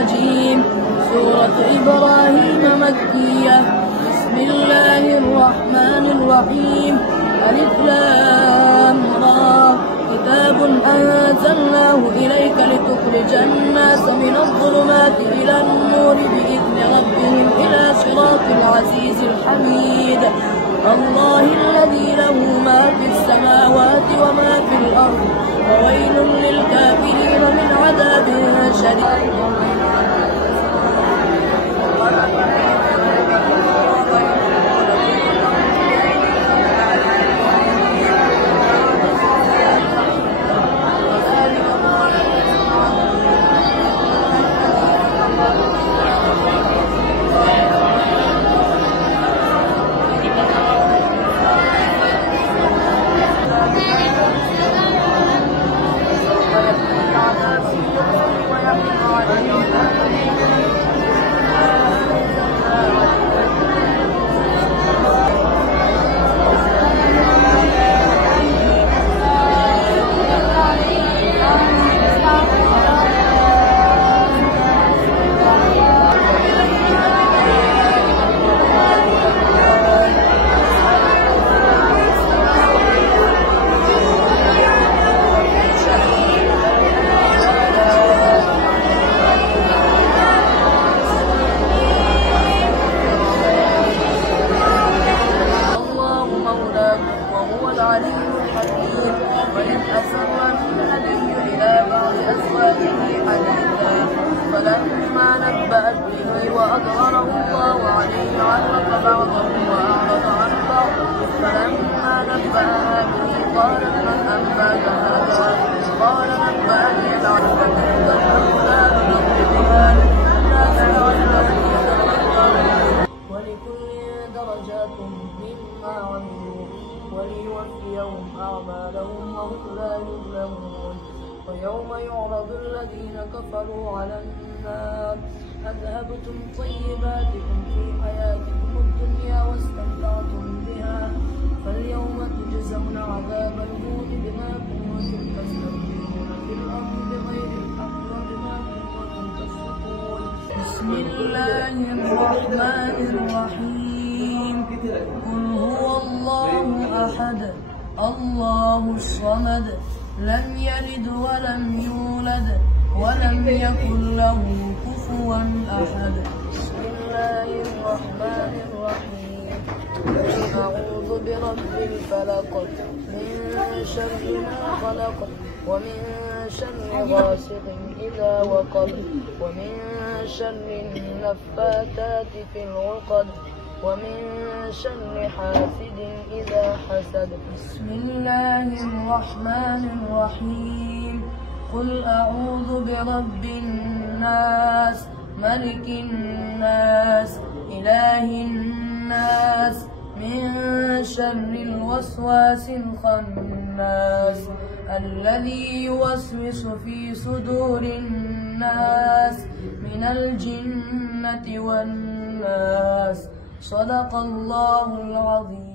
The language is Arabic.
الرجيم. سورة إبراهيم مكية. بسم الله الرحمن الرحيم. ألف لام را. كتاب أنزلناه إليك لتخرج الناس من الظلمات إلى النور بإذن ربهم إلى صراط العزيز الحميد. الله الذي له ما في السماوات وما في الأرض وويل للكافرين من عذاب شديد. وإذ أسر النبي إلى بعض أزواجه حديثا فلما نبأت به وأظهره الله عليه علق بعضه وأعرض عن بعض فلما نبأها به قالت من أنبأك هذا؟ قال نبأني العلم فلان نضربها ولكل درجات مما عملوا وليوفيهم أعمالهم وهم لا يظلمون. ويوم يعرض الذين كفروا على النار أذهبتم طيباتكم في حياتكم الدنيا واستمتعتم بها فاليوم تجزون عذاب الهون بما كنتم تستكبرون في الأرض بغير الحق وبما كنتم تفسقون. بسم الله الرحمن الرحيم. قل هو الله أحد الله الصمد لم يلد ولم يولد ولم يكن له كفوا أحد. بسم الله الرحمن الرحيم. أعوذ برب الفلق من شر ما خلق ومن شر غاسق إذا وقب ومن شر النفاثات في العقد ومن شر حاسد إذا حسد. بسم الله الرحمن الرحيم. قل أعوذ برب الناس ملك الناس إله الناس من شر الوسواس الخناس الذي يوسوس في صدور الناس من الجنة والناس. صدق الله العظيم.